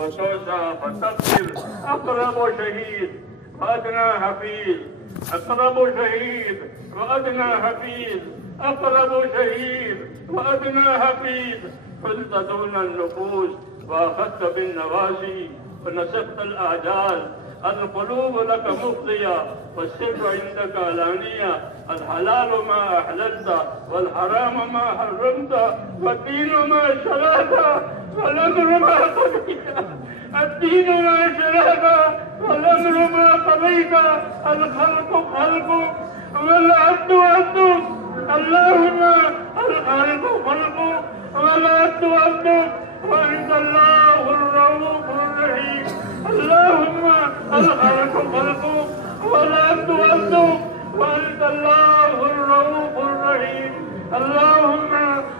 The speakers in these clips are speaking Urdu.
وتوسع فتقدر. أقرب شهيد وأدنى حفيظ، أقرب شهيد وأدنى حفيظ، أقرب شهيد وأدنى حفيظ. حلت دون النفوس وأخذت بالنواسي ونسفت الآجال. القلوب لك مفضية والسر عندك علانية. الحلال ما أحللت والحرام ما حرمت والدين ما شرعت والأمر ما قضيت. الدين ما شرعت والأمر ما قضيت. الخلق خلقك والعبد عبدك. اللهم الخلق خلقك والعبد عبدك وأنت الله الرؤوف الرحيم. اللهم الخلق خلقك والعبد عبدك وأنت الله الرؤوف الرحيم. اللهم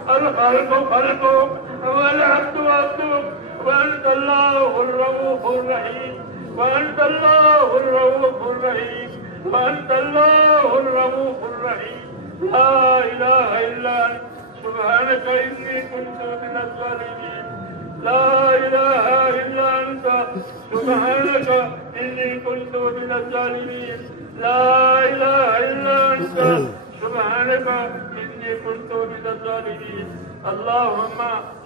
الخلق خلقك والعبد عبدك وأنت الله الرؤوف الرحيم. وأنت الله الرؤوف الرحيم. وأنت الله الرؤوف الرحيم. لا إله إلا أنت سبحانك إني كنت من الظالمين. لا إله إلا أنت سبحانك إني كنت من الظالمين. لا إله إلا أنت سبحانك إني كنت من الظالمين. اللهم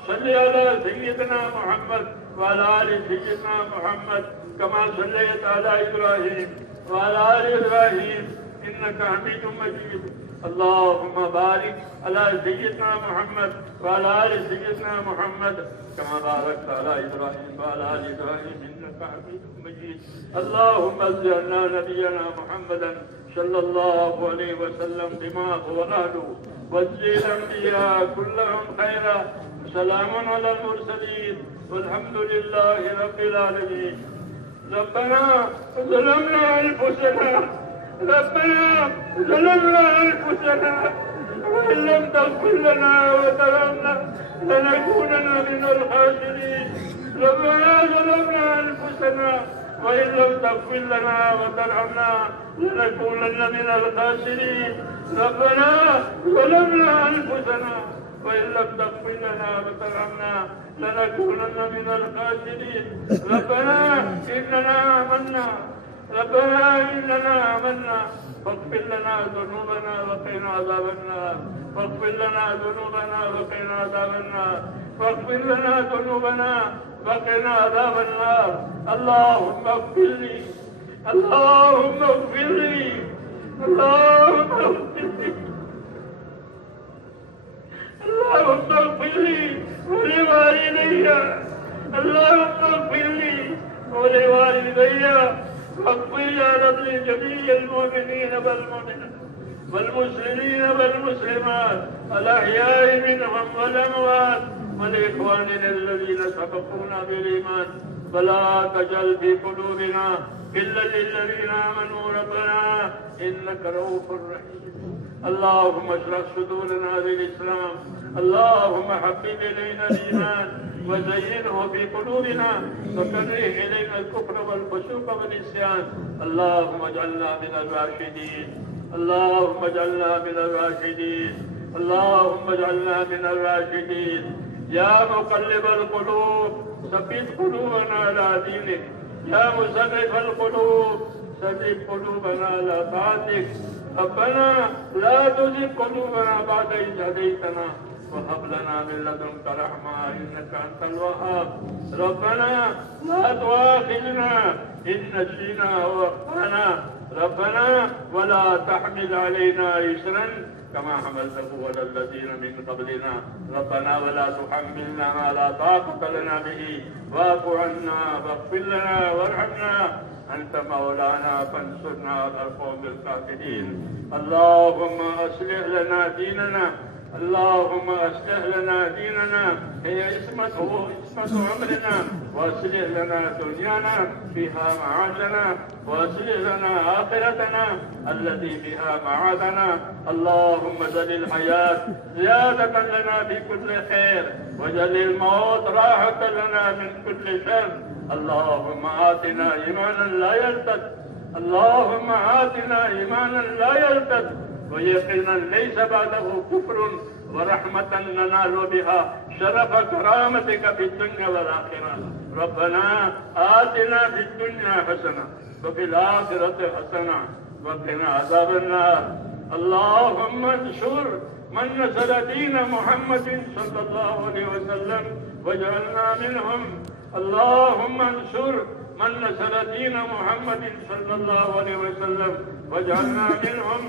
صل على سيدنا محمد وعلى آل سيدنا محمد كما صليت على إبراهيم وعلى آل إبراهيم إنك حميد مجيد. اللهم بارك على سيدنا محمد وعلى آل سيدنا محمد كما باركت على إبراهيم وعلى آل إبراهيم إنك حميد مجيد. اللهم اجعلنا نبينا محمدا صلى الله عليه وسلم بما هو أهله واجزي الأنبياء كلهم خيرا. سلام على المرسلين والحمد لله رب العالمين. ربنا ظلمنا أنفسنا، ربنا ظلمنا أنفسنا وإن لم تغفر لنا وترحمنا لنكونن من الخاسرين. ربنا ظلمنا أنفسنا وإن لم تغفر لنا وترحمنا لنكونن من الخاسرين. ربنا ظلمنا أنفسنا وإن لم تغفر لنا وترحمنا لنكونن من الخاسرين. ربنا إننا آمنا فاغفر لنا ذنوبنا وقنا عذاب النار. فاغفر لنا ذنوبنا وقنا عذاب النار. فاغفر لنا ذنوبنا وقنا عذاب النار. اللهم اغفر لي، اللهم اغفر لي، اللهم اغفر لي، اللهم اغفر لي ولوالدي. اللهم اغفر لي ولوالدي واغفر يا رب لجميع المؤمنين والمؤمنات والمسلمين والمسلمات الأحياء منهم والأموات ولإخواننا الذين سبقونا بالإيمان. فلا تجعل في قلوبنا إلا للذين آمنوا ربنا إنك رؤوف رحيم. اللهم اشرح صدورنا للإسلام. اللهم حبب إلينا الإيمان وزينه في قلوبنا وكره إلينا الكفر والفسوق والعصيان. اللهم اجعلنا من الراشدين. اللهم اجعلنا من الراشدين. اللهم اجعلنا من الراشدين. يا مقلب القلوب ثبت قلوبنا على دينك. يا مصرف القلوب ثبت قلوبنا على طاعتك. ربنا لا تزغ قلوبنا بعد إذ هديتنا وهب لنا من لدنك رحمة إنك أنت الوهاب. ربنا لا تؤاخذنا إن نسينا وأخطأنا. ربنا ولا تحمل علينا إصرا كما حملته على الذين من قبلنا. ربنا ولا تحملنا ما لا طاقة لنا به واعف عنا واغفر لنا وارحمنا أنت مولانا فانصرنا على القوم الكافرين. اللهم أصلح لنا ديننا. اللهم أصلح لنا ديننا هي عصمة أمرنا. وأصلح لنا دنيانا فيها معاشنا. وأصلح لنا آخرتنا التي فيها معادنا. اللهم اجعل الحياة زيادة لنا في كل خير واجعل الموت راحة لنا من كل شر. اللهم آتنا إيمانا لا يرتد. اللهم آتنا إيمانا لا يرتد ويقينا ليس بعده كفر ورحمة ننال بها شرف كرامتك في الدنيا والآخرة. ربنا آتنا في الدنيا حسنة وفي الآخرة حسنة وقنا عذاب النار. اللهم انصر من نصر دين محمد صلى الله عليه وسلم واجعلنا منهم. اللهم انصر من نصر دين محمد صلى الله عليه وسلم واجعلنا منهم.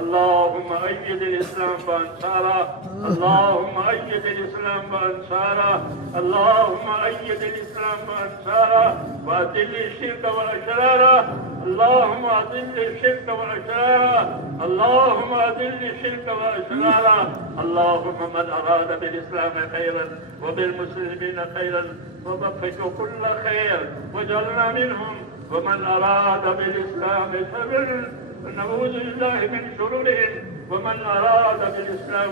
اللهم أيد الإسلام وأنصاره. اللهم أيد الإسلام وأنصاره. اللهم أيد الإسلام وأنصاره وأذل الشرك وأشراره. اللهم أذل الشرك وأشراره. اللهم أذل الشرك وأشراره. اللهم من أراد بالإسلام خيرا وبالمسلمين خيرا ووفق كل خير واجعلنا منهم. ومن أراد بالإسلام شرا نعوذ بالله من شرورهم. ومن أراد بالإسلام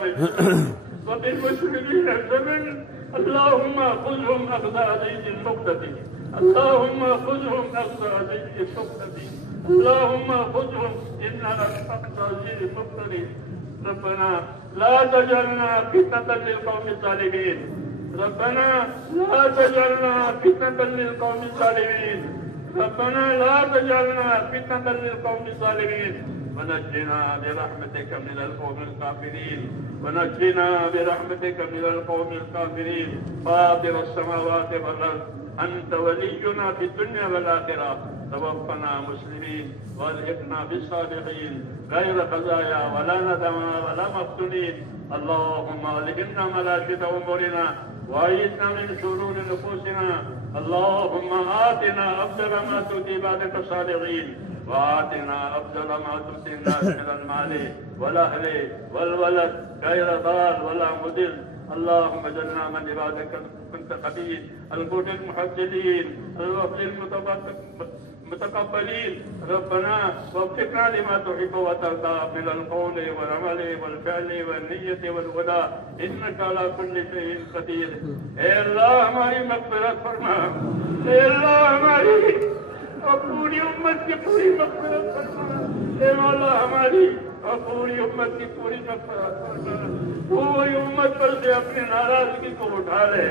وبالمسلمين شرا اللهم خذهم أخذ عزيز مقتدر. اللهم خذهم أخذ عزيز مقتدر. اللهم خذهم إنك أخذ عزيز مقتدر. ربنا لا تجعلنا فتنة للقوم الظالمين. ربنا لا تجعلنا فتنة للقوم الظالمين. ربنا لا تجعلنا فتنة للقوم الظالمين. ونجنا برحمتك من القوم الكافرين. ونجنا برحمتك من القوم الكافرين. فاطر السماوات والأرض أنت ولينا في الدنيا والآخرة. توفنا مسلمين والحقنا بالصالحين غير خزايا ولا ندما ولا مفتونين. اللهم ألهمنا ملاشد أمورنا وأعيذنا من شرور نفوسنا. اللهم آتنا أفضل ما تؤتي عبادك الصالحين وآتنا أفضل ما تؤتي الناس من المال والأهل والولد غير ضال ولا مضل. اللهم اجعلنا من عبادك المنتخبين الغر المحجلين الوفد المتقبلين. ربنا وفقنا لما تحب وترضى من القول والعمل والفعل والنية والهدى انك على كل شيء قدير. اے اللہ ہماری مغفرت فرما. اے اللہ ہماری اور پوری امت کی پوری مغفرت فرما. اے مولا ہماری اور پوری امت کی پوری مغفرت فرما. پوری امت پر سے اپنی ناراضگی کو اٹھا لے.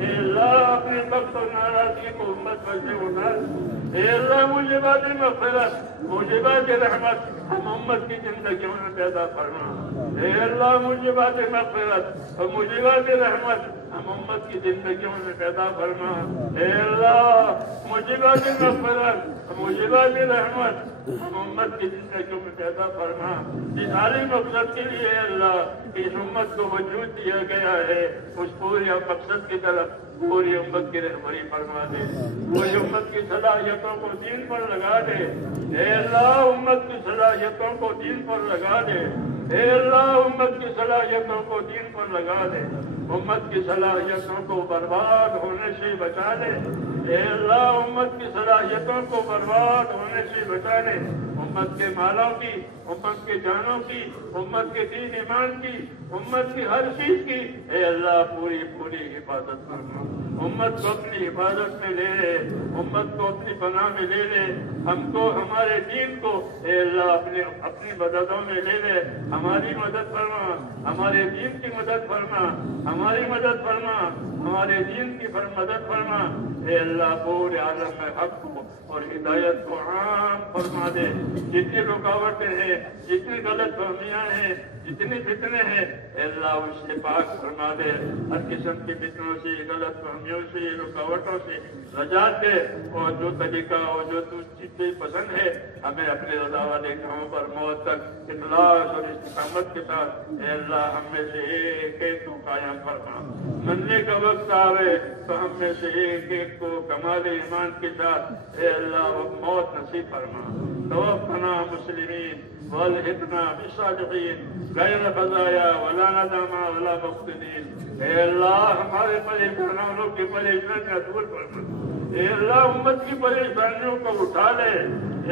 اے اللہ اپنے وقت اور ناراضگی کو امت پر سے اٹھا لے. اے اللہ موجبات مغفرت موجبات رحمت ہم امت کی زندگیوں میں پیدا فرما. اے اللہ موجبات مغفرت اور موجبات رحمت ہم امت کی زندگیوں میں پیدا فرما. اے اللہ موجبات مغفرت موجبات رحمت ہم امت کی زندگیوں میں پیدا فرما. اس عالی مقصد کے لیے اے اللہ اس امت کو وجود دیا گیا ہے اس پورے مقصد کی طرف پوری امت کی رہبری فرما دے. پوری امت کی صلاحیتوں کو دین پر لگا دے. اے اللہ امت کی صلاحیتوں کو دین پر لگا دے. اے اللہ امت کی صلاحیتوں کو دین پر لگا دے. امت کی صلاحیتوں کو برباد ہونے سے بچا لے. اے اللہ امت کی صلاحیتوں کو برباد ہونے سے بچا لے. امت کے مالوں کی امت کے جانوں کی امت کے دین ایمان کی امت کی ہر چیز کی اے اللہ پوری پوری حفاظت فرما. امت کو اپنی حفاظت میں لے لے. امت کو اپنی پناہ میں لے لے. ہم کو ہمارے دین کو اے اللہ اپنی مددوں میں لے لے. ہماری مدد فرما. ہمارے دین کی مدد فرما. ہماری مدد فرما. ہمارے دین کی مدد فرما. اے اللہ پورے عالم میں حق کو اور ہدایت کو عام فرما دے. جتنی رکاوٹیں ہیں جتنی غلط فہمیاں ہیں جتنی فتنے ہیں اے اللہ اس سے پاک فرما دے. ہر قسم کی فتنوں سے غلط فہمیوں سے رکاوٹوں سے نجات دے. اور جو طریقہ اور جو چیزیں پسند ہے ہمیں اپنے رضا والے کاموں پر موت تک اخلاص اور استقامت کے ساتھ اے اللہ ہم میں سے ایک ایک کو قائم فرما. مرنے کا وقت آوے تو ہم میں سے ایک ایک کو کمال ایمان کے ساتھ اے اللہ موت نصیب فرما. توفنا مسلمین والحقنا بالصالحین غیر خزایا ولا ندما ولا مفتونین. اے اللہ ہمارے پریشانوں کی پریشانیاں دور فرما. اے اللہ امت کی پریشانیوں کو اٹھا لے.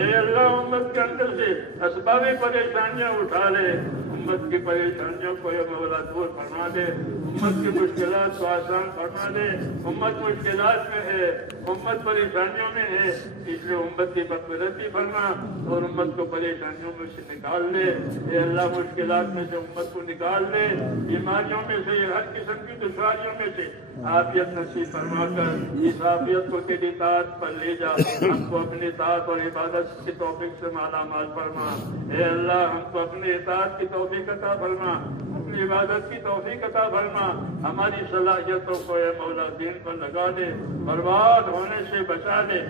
اے اللہ امت کے اندر سے اسبابی پریشانیاں اٹھا لے. امت کی پریشانیوں کو یہ مولا دور فرما دے. امت کی مشکلات کو آسان فرما دے. امت مشکلات میں ہے, امت پریشانیوں میں ہے, اس لیے امت کی مغفرت بھی فرما اور امت کو پریشانیوں میں سے نکال لے. اے اللہ مشکلات میں سے امت کو نکال لے, بیماریوں میں سے, ہر قسم کی دشواریوں میں سے عافیت نصیب فرما کر اس عافیت کو تیری اطاعت پر لے جا. ہم کو اپنی اطاعت اور عبادت کی توفیق سے مالا مال فرما. اے اللہ ہم کو اپنی اطاعت کی توفیق عطا فرما, اپنی عبادت کی توفیق عطا فرما. ہماری صلاحیتوں کو اے مولا دین پر لگا دے, برباد ہونے سے بچا دے.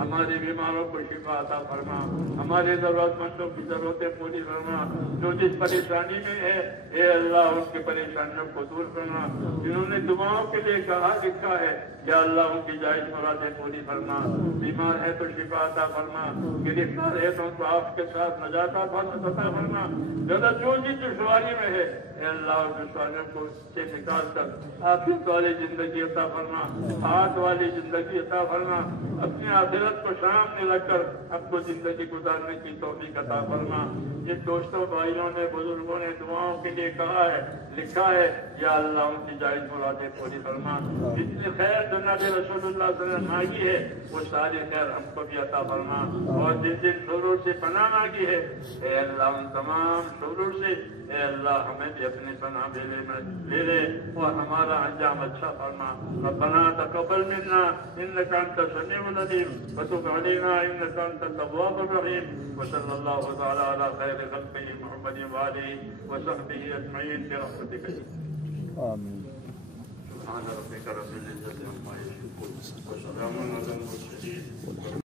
ہمارے بیماروں کو شفا عطا فرما, ہمارے ضرورت مندوں کی ضرورتیں پوری فرما. جو جس پریشانی میں ہے اے اللہ ان کی پریشانیوں کو دور کرنا. جنہوں نے دعاؤں کے لیے کہا لکھا ہے یا اللہ ان کی جائز مرادیں پوری فرما. بیمار ہے تو شفا عطا فرما, گرفتار ہے تو ان کو آپ کے ساتھ نجات عطا فرما. زیادہ جو جس دشواری میں ہے اے اللہ اور دشواریوں کو سے نکال کر عافیت والی زندگی عطا فرما, ہاتھ والی زندگی عطا فرما. اپنی آخرت کو سامنے رکھ کر اب کو زندگی گزارنے کی توفیق عطا فرما. جن دوستوں بھائیوں نے بزرگوں نے دعاؤں کے لیے کہا ہے لکھا ہے یا اللہ ان کی جائز مرادیں پوری فرما. جتنی خیر جناب رسول اللہ صلی اللہ علیہ وسلم مانگی ہے وہ ساری خیر ہم کو بھی عطا فرما. اور جن جن شرور سے پناہ مانگی ہے اے اللہ ان تمام شرور سے اے اللہ ہمیں بھی اپنی پناہ لے لے اور ہمارا انجام اچھا فرما. ربنا تقبل منا انك انت السميع العليم وتب علينا انك انت التواب الرحيم. وصلى الله تعالى على خير خلقه محمد وآله وصحبه اجمعين برحمتك. آمين. سبحان ربك رب العزة عما يصفون وسلام على المرسلين.